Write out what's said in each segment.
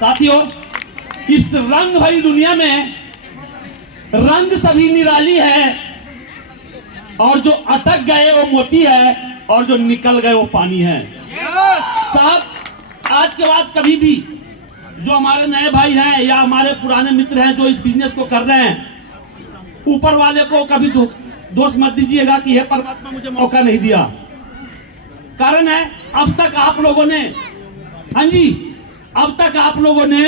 साथियों, इस रंग भरी दुनिया में रंग सभी निराली है, और जो अटक गए वो मोती है, और जो निकल गए वो पानी है। साहब, आज के बाद कभी भी जो हमारे नए भाई हैं या हमारे पुराने मित्र हैं जो इस बिजनेस को कर रहे हैं, ऊपर वाले को कभी दोष मत दीजिएगा कि हे परमात्मा मुझे मौका नहीं दिया। कारण है, अब तक आप लोगों ने, हाँ जी, अब तक आप लोगों ने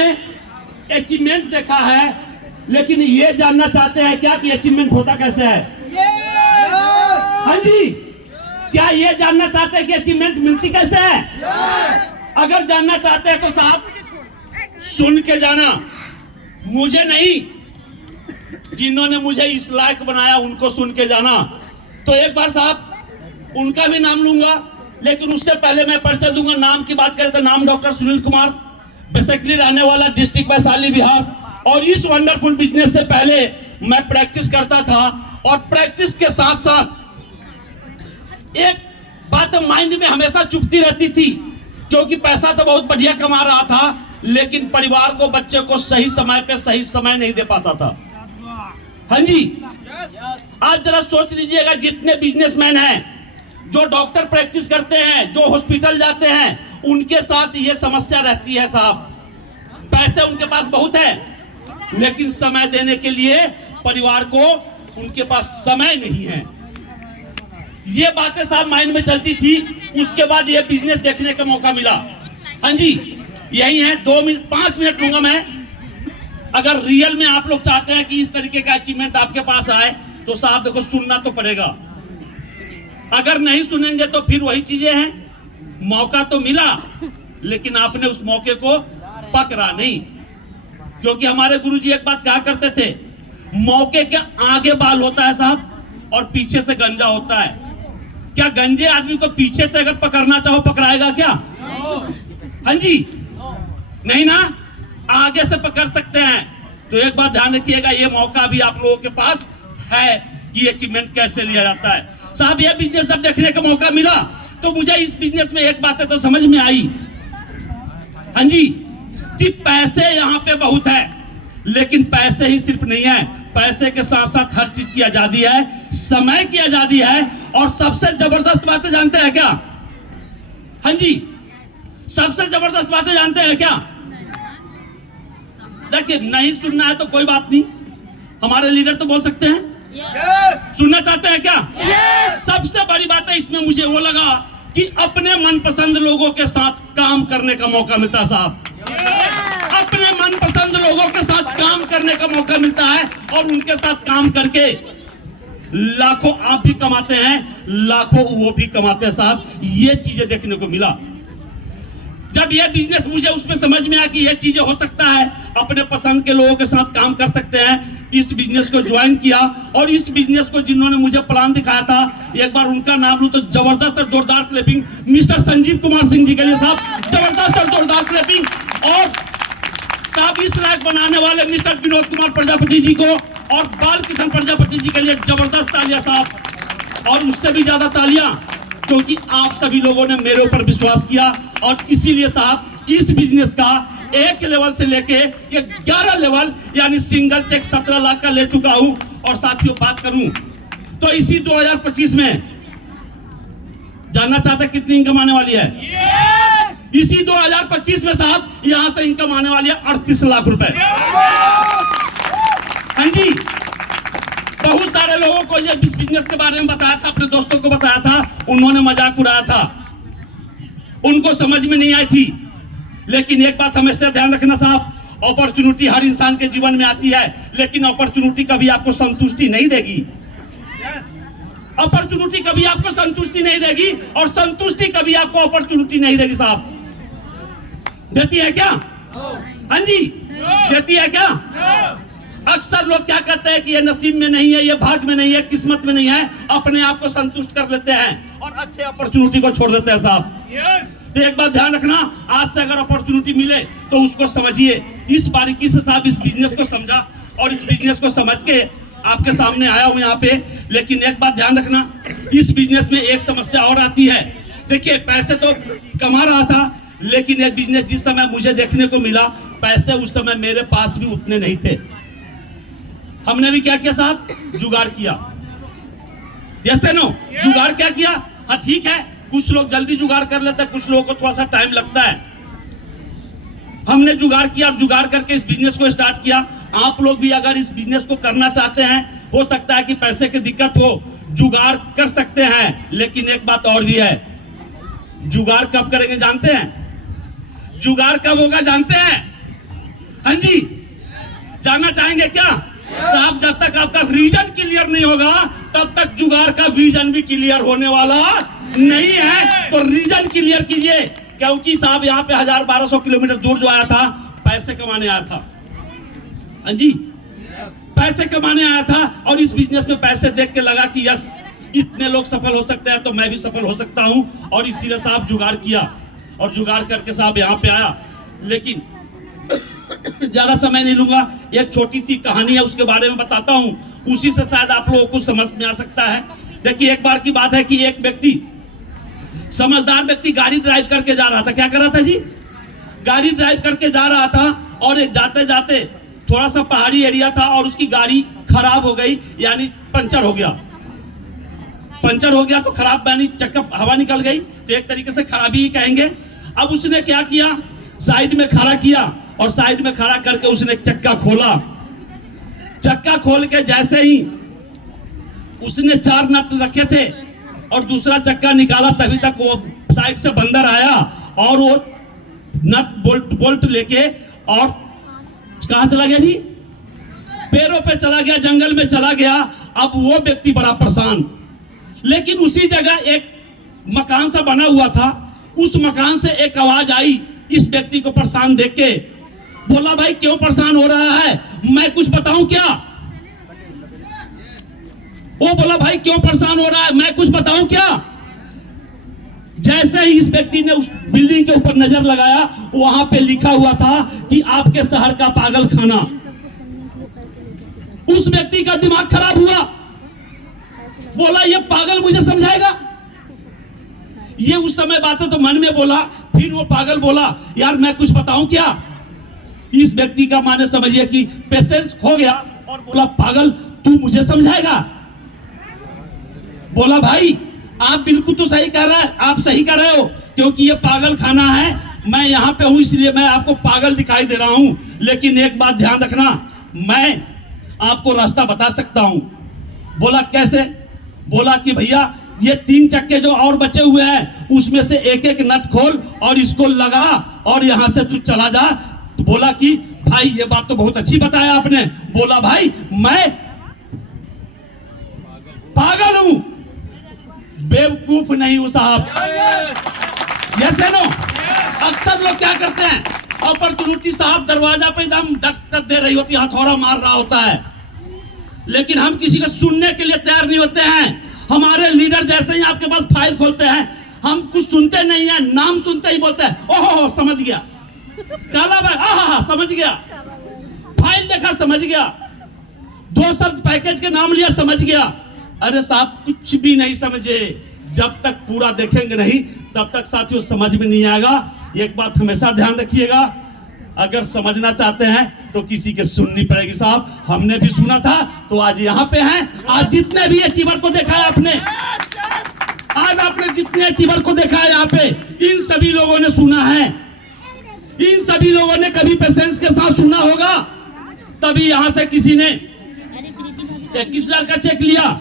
अचीवमेंट देखा है, लेकिन ये जानना चाहते हैं क्या कि अचीवमेंट होता कैसे है? हाँ जी, क्या ये जानना चाहते हैं कि अचीवमेंट मिलती कैसे है? अगर जानना चाहते हैं तो साहब सुन के जाना, मुझे नहीं, जिन्होंने मुझे इस लायक बनाया उनको सुन के जाना। तो एक बार साहब उनका भी नाम लूंगा, लेकिन उससे पहले मैं परिचय दूंगा। नाम की बात करें तो नाम डॉक्टर सुनील कुमार, बेसिकली रहने वाला डिस्ट्रिक्ट वैशाली बिहार। और इस वंडरफुल बिजनेस से पहले मैं प्रैक्टिस करता था, और प्रैक्टिस के साथ साथ एक बात माइंड में हमेशा चुभती रहती थी, क्योंकि पैसा तो बहुत बढ़िया कमा रहा था, लेकिन परिवार को, बच्चे को सही समय पे सही समय नहीं दे पाता था। हाँ जी, आज जरा सोच लीजिएगा, जितने बिजनेसमैन हैं, जो डॉक्टर प्रैक्टिस करते हैं, जो हॉस्पिटल जाते हैं, उनके साथ ये समस्या रहती है साहब। पैसे उनके पास बहुत है, लेकिन समय देने के लिए परिवार को उनके पास समय नहीं है। ये बातें साहब माइंड में चलती थी। उसके बाद ये बिजनेस देखने का मौका मिला। हाँ जी, यही है। 5 मिनट लूंगा मैं। अगर रियल में आप लोग चाहते हैं कि इस तरीके का अचीवमेंट आपके पास आए, तो साहब देखो, सुनना तो पड़ेगा। अगर नहीं सुनेंगे तो फिर वही चीजें हैं, मौका तो मिला लेकिन आपने उस मौके को पकड़ा नहीं। क्योंकि हमारे गुरुजी एक बात कहा करते थे, मौके के आगे बाल होता है साहब, और पीछे से गंजा होता है। क्या गंजे आदमी को पीछे से अगर पकड़ना चाहो पकड़ाएगा क्या? हाँ जी, नहीं ना, आगे से पकड़ सकते हैं। तो एक बात ध्यान रखिएगा, ये मौका भी आप लोगों के पास है कि अचीवमेंट कैसे लिया जाता है। साहब, ये बिजनेस अब देखने का मौका मिला, तो मुझे इस बिजनेस में एक बात तो समझ में आई। हाँ जी, कि पैसे यहाँ पे बहुत है, लेकिन पैसे ही सिर्फ नहीं है, पैसे के साथ साथ हर चीज की आजादी है, समय की आजादी है। और सबसे जबरदस्त बातें जानते हैं क्या? हाँ जी, सबसे जबरदस्त बातें जानते हैं क्या? देखिए, नहीं सुनना है तो कोई बात नहीं, हमारे लीडर तो बोल सकते हैं। सुनना चाहते हैं क्या? सबसे बड़ी बात है इसमें मुझे वो लगा कि अपने मनपसंद लोगों के साथ काम करने का मौका मिलता साहब। अपने मनपसंद लोगों के साथ काम करने का मौका मिलता है, और उनके साथ काम करके लाखों आप भी कमाते हैं, लाखों वो भी कमाते हैं साहब। ये चीजें देखने को मिला। जब ये बिजनेस मुझे उसमें समझ में आया कि ये चीजें हो सकता है, अपने पसंद के लोगों के साथ काम कर सकते हैं, इस बिजनेस को ज्वाइन किया। और इस बिजनेस को जिन्होंने मुझे प्लान दिखाया था, एक बार उनका नाम लूं तो जबरदस्त और जोरदार क्लैपिंग मिस्टर संजीव कुमार सिंह जी के लिए साहब, जबरदस्त और जोरदार क्लैपिंग। और साहब, इस लायक बनाने वाले मिस्टर विनोद कुमार प्रजापति जी को और बाल किशन प्रजापति जी के लिए जबरदस्त तालियां साहब, और उससे भी ज्यादा तालियां, क्योंकि आप सभी लोगों ने मेरे ऊपर विश्वास किया। और इसीलिए साहब, इस बिजनेस का 1 लेवल से लेके 11 लेवल, यानी सिंगल चेक 17 लाख का ले चुका हूं। और साथियों, बात करूं तो इसी 2025 में जानना चाहते कितनी इनकम आने वाली है? इसी 2025 में साहब यहां से इनकम आने वाली है 38 लाख रुपए। हाँ जी, बहुत सारे लोगों को ये बिजनेस के बारे में बताया था, अपने दोस्तों को बताया था, उन्होंने मजाक उड़ाया था, उनको समझ में नहीं आई थी। लेकिन एक बात हमेशा ध्यान रखना साहब, अपॉर्चुनिटी हर इंसान के जीवन में आती है, लेकिन अपॉर्चुनिटी कभी आपको संतुष्टि नहीं देगी। अपॉर्चुनिटी कभी आपको संतुष्टि नहीं देगी, और संतुष्टि कभी आपको अपॉर्चुनिटी नहीं देगी साहब। देती है क्या? हाँ जी, देती है क्या? अक्सर लोग क्या कहते हैं कि ये नसीब में नहीं है, ये भाग्य में नहीं है, किस्मत में नहीं है, अपने आप को संतुष्ट कर लेते हैं और अच्छे अपॉर्चुनिटी को छोड़ देते हैं साहब। तो एक बात ध्यान रखना, आज से अगर अपॉर्चुनिटी मिले तो उसको समझिए। इस बारीकी से साहब इस बिजनेस को समझा, और इस बिजनेस को समझ के आपके सामने आया हूं यहाँ पे। लेकिन एक बात ध्यान रखना, इस बिजनेस में एक समस्या और आती है। देखिए, पैसे तो कमा रहा था, लेकिन एक बिजनेस जिस समय मुझे देखने को मिला पैसे उस समय मेरे पास भी उतने नहीं थे। हमने भी क्या किया साहब, जुगाड़ किया। यस नो, जुगाड़ क्या किया? हाँ ठीक है, कुछ लोग जल्दी जुगाड़ कर लेते हैं, कुछ लोगों को थोड़ा सा टाइम लगता है। हमने जुगाड़ किया और जुगाड़ करके इस बिजनेस को स्टार्ट किया। आप लोग भी अगर इस बिजनेस को करना चाहते हैं, हो सकता है कि पैसे की दिक्कत हो, जुगाड़ कर सकते हैं। लेकिन एक बात और भी है, जुगाड़ कब करेंगे जानते हैं? जुगाड़ कब होगा जानते हैं? हाँ जी, जानना चाहेंगे क्या साहब? जब तक आपका रीजन क्लियर नहीं होगा तब तक जुगाड़ का विजन भी क्लियर होने वाला नहीं है। तो रीजन क्लियर कीजिए, क्योंकि साहब यहाँ पे 1000-1200 किलोमीटर दूर जो आया था, पैसे कमाने आया था। हाँ जी, पैसे कमाने आया था और इस बिजनेस में पैसे देख के लगा कि यस, इतने लोग सफल हो सकते हैं तो मैं भी सफल हो सकता हूं, और इसीलिए साहब जुगाड़ किया और जुगाड़ करके साहब यहाँ पे आया। लेकिन ज्यादा समय नहीं लूंगा, एक छोटी सी कहानी है उसके बारे में बताता हूं, उसी से शायद आप लोगों को समझ में आ सकता है। देखिए, एक बार की बात है कि एक व्यक्ति, समझदार व्यक्ति, गाड़ी ड्राइव करके जा रहा था। क्या कर रहा था जी? गाड़ी ड्राइव करके जा रहा था और एक जाते जाते थोड़ा सा पहाड़ी एरिया था और उसकी गाड़ी खराब हो गई, यानी पंचर हो गया। पंचर हो गया तो खराब यानी चक्का हवा निकल गई, तो एक तरीके से खराबी ही कहेंगे। अब उसने क्या किया, साइड में खड़ा किया और साइड में खड़ा करके उसने चक्का खोला। चक्का खोल के जैसे ही उसने 4 नट रखे थे और दूसरा चक्का निकाला, तभी तक वो साइड से बंदर आया और वो नट बोल्ट लेके और कहां चला गया जी? पेड़ों पे चला गया, जंगल में चला गया। अब वो व्यक्ति बड़ा परेशान। लेकिन उसी जगह एक मकान सा बना हुआ था, उस मकान से एक आवाज आई इस व्यक्ति को परेशान देख के। बोला, भाई क्यों परेशान हो रहा है, मैं कुछ बताऊं क्या? वो बोला, भाई क्यों परेशान हो रहा है, मैं कुछ बताऊं क्या? जैसे ही इस व्यक्ति ने उस बिल्डिंग के ऊपर नजर लगाया, वहां पे लिखा हुआ था कि आपके शहर का पागल खाना। उस व्यक्ति का दिमाग खराब हुआ, बोला ये पागल मुझे समझाएगा। ये उस समय बात है तो मन में बोला, फिर वो पागल बोला, यार मैं कुछ बताऊं क्या? इस व्यक्ति का माने समझिए कि पेशेंस खो गया और बोला, पागल तू मुझे समझाएगा? बोला, भाई आप बिल्कुल तो सही कह रहे हैं, आप सही कह रहे हो, क्योंकि ये पागल खाना है, मैं यहाँ पे हूं इसलिए मैं आपको पागल दिखाई दे रहा हूं। लेकिन एक बात ध्यान रखना, मैं आपको रास्ता बता सकता हूं। बोला, कैसे? बोला कि भैया ये 3 चक्के जो और बचे हुए हैं, उसमें से एक एक नट खोल और इसको लगा और यहां से तू चला जा। तो बोला कि भाई ये बात तो बहुत अच्छी बताया आपने। बोला, भाई मैं पागल हूं, बेवकूफ नहीं हूं साहब। यस नो, अक्सर लोग क्या करते हैं, अपॉर्चुनिटी साहब दरवाजा पे एकदम दस्तक दे रही होती है, हथौड़ा मार रहा होता है, लेकिन हम किसी को सुनने के लिए तैयार नहीं होते हैं। हमारे लीडर जैसे ही आपके पास फाइल खोलते हैं, हम कुछ सुनते नहीं है, नाम सुनते ही बोलते हैं, ओहो समझ गया, काला भाई आहा समझ गया, फाइल देखा समझ गया, 2 शब्द पैकेज के नाम लिया समझ गया। अरे साहब कुछ भी नहीं समझे, जब तक पूरा देखेंगे नहीं तब तक साथियों समझ में नहीं आएगा। एक बात हमेशा ध्यान रखिएगा, अगर समझना चाहते हैं तो किसी के सुननी पड़ेगी साहब। हमने भी सुना था तो आज यहाँ पे हैं। आज जितने भी अचीवर को देखा है आपने, आज आपने जितने अचीवर को देखा है यहाँ पे, इन सभी लोगों ने सुना है, इन सभी लोगों ने कभी पेशेंस के साथ सुना होगा, तभी यहाँ से किसी ने 21,000 का चेक लिया,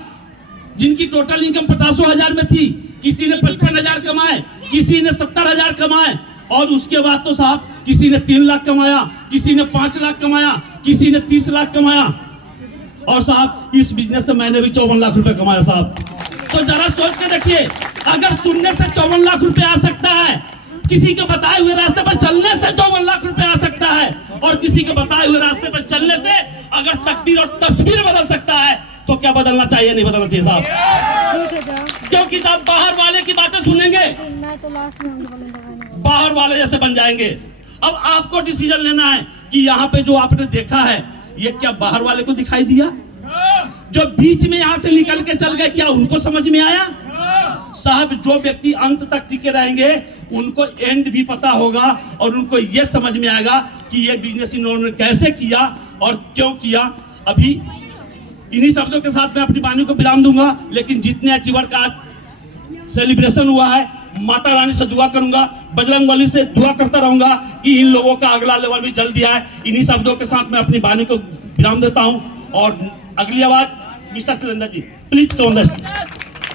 जिनकी टोटल इनकम 50,000 में थी, किसी ने 55,000 कमाए, किसी ने 70,000 कमाए, और उसके बाद तो साहब किसी ने 3 लाख कमाया, किसी ने 5 लाख कमाया, किसी ने 30 लाख कमाया। और साहब इस बिजनेस से मैंने भी 54 लाख रुपए कमाया साहब। तो जरा सोच के देखिए, अगर सुनने से 54 लाख रुपए आ सकता है, किसी के बताए हुए रास्ते पर चलने से 54 लाख रुपए आ सकता है, और किसी के बताए हुए रास्ते पर चलने से अगर तकदीर और तस्वीर बदल सकता है, तो क्या बदलना चाहिए, नहीं बदलना चाहिए साहब? क्योंकि साहब बाहर वाले की बातें सुनेंगे, मैं तो लास्ट में होंगे, बाहर वाले जैसे बन जाएंगे। अब आपको डिसीजन लेना है कि यहाँ पे जो आपने देखा है, ये क्या बाहर वाले को दिखाई दिया? जो बीच में यहाँ से निकल के चल गए, क्या उनको समझ में आया? साहब जो व्यक्ति अंत तक टिके रहेंगे, उनको एंड भी पता होगा और उनको ये समझ में आएगा कि ये बिजनेस इन्होंने कैसे किया और क्यों किया। अभी इन्हीं शब्दों के साथ मैं अपनी वाणी को विराम दूंगा। लेकिन जितने अचीवर का आज सेलिब्रेशन हुआ है, माता रानी से दुआ करूंगा, बजरंग बली से दुआ करता रहूंगा कि इन लोगों का अगला लेवल भी जल्दी आए। इन्हीं शब्दों के साथ मैं अपनी वाणी को विराम देता हूं और अगली आवाज mister cylinder ji, please con the